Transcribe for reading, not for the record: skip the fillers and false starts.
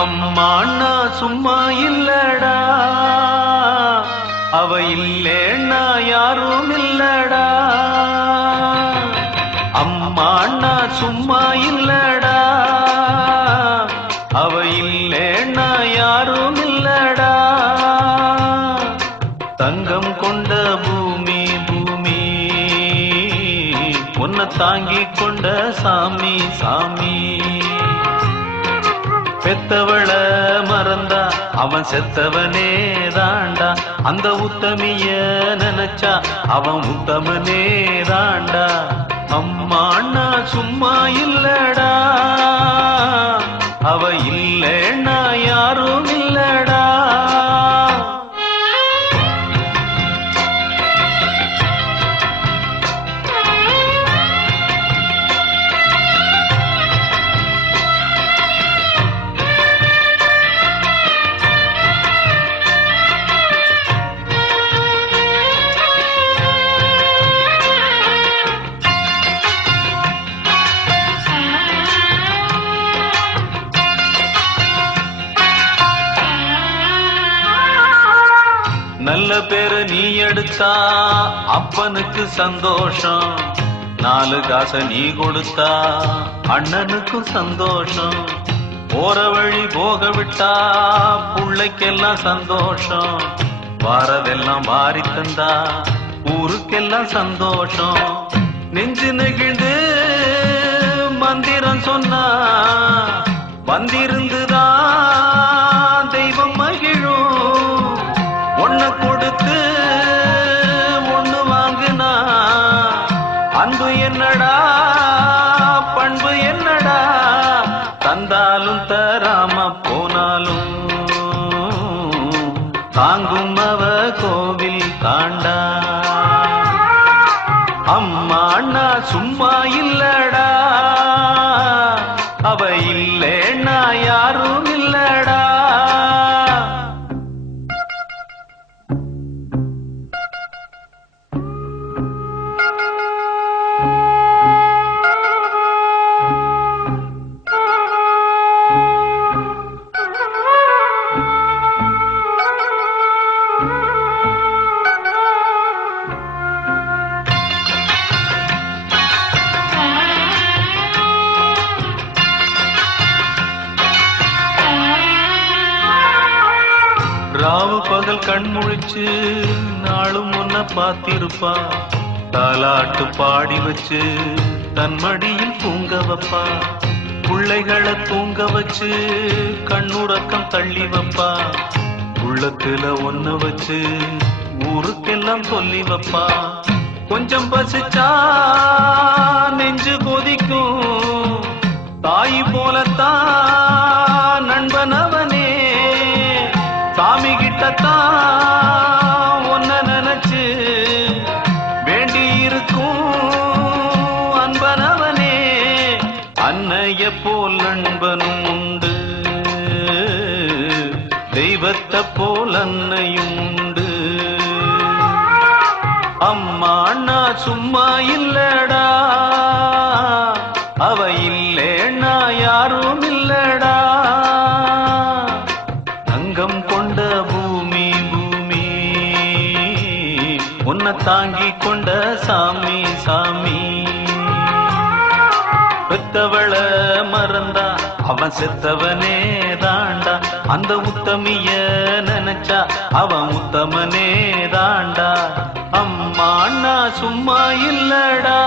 அம்மா அண்ணா சும்மா இல்லடா, அவ இல்லேன்னா யாரும் இல்லடா. அம்மா அண்ணா சும்மா இல்லடா, அவ இல்லேன்னா யாரும் இல்லடா. தங்கம் கொண்ட பூமி பூமி, உன்னை தாங்கிக் கொண்ட சாமி சாமி. பெத்தவள மறந்தா அவன் செத்தவனே தாண்டா, அந்த உத்தமிய நினைச்சா அவன் உத்தமனே தாண்டா. அம்மா அண்ணா சும்மா இல்லடா, அவ இல்லேன்னா யாரும் இல்லடா. நல்ல பேரு நீ எடுத்தா அப்பனுக்கு சந்தோஷம், 4 காசை நீ கொடுத்தா அண்ணனுக்கும் சந்தோஷம். போற வழி போக விட்டா புள்ளைக்கெல்லாம் சந்தோஷம், வாரதெல்லாம் வாரி தந்தா ஊருக்கெல்லாம் சந்தோஷம். நெஞ்சு நெகிழ்ந்து மந்திரம் சொன்னா வந்திருந்துதான் தெய்வம் மகிழும். ஒண்ணு கொடுத்து ஒண்ணு வாங்குனா அன்பு என்னடா பண்பு என்னடா. தந்தாலும் தராம போனாலும் தாங்கும் அவ கோவில் தாண்டா. அம்மா அண்ணா சும்மா இல்லடா, அவ இல்லேன்னா யாரும் இல்லடா. ராவு பகல் கண் முழிச்சு நாளும் முன்ன பார்த்திருப்பா, தாலாட்டு பாடி வச்சு தன் மடியில் தூங்க வைப்பா. பிள்ளைகளை தூங்க வச்சு கண்ணுறக்கம் தள்ளி வைப்பா. உள்ளத்துல ஒன்ன வச்சு ஊருக்கெல்லாம் சொல்லி வைப்பா. கொஞ்சம் பசிச்சா நெஞ்சு கொதிக்கும், தாய் போலத்தான் நண்பனவனே. சாமி கிட்டத்தான் ஒன்ன நினைச்சு வேண்டி இருக்கும் அன்பனவனே. அன்னைய போல் நண்பனும் உண்டு, தெய்வத்தை போல் அன்னையும் உண்டு. அம்மா அண்ணா சும்மா இல்லடா, அவ இல்லேன்னா யாரும் இல்லடா. தங்கம் கொண்ட பூமி பூமி, உன்னை தாங்கிக் கொண்ட சாமி சாமி. பெத்தவள மறந்தா அவன் செத்தவனே தாண்டா, அந்த உத்தமிய நினைச்சா அவன் உத்தமனே தாண்டா. அம்மா அண்ணா சும்மா இல்லடா.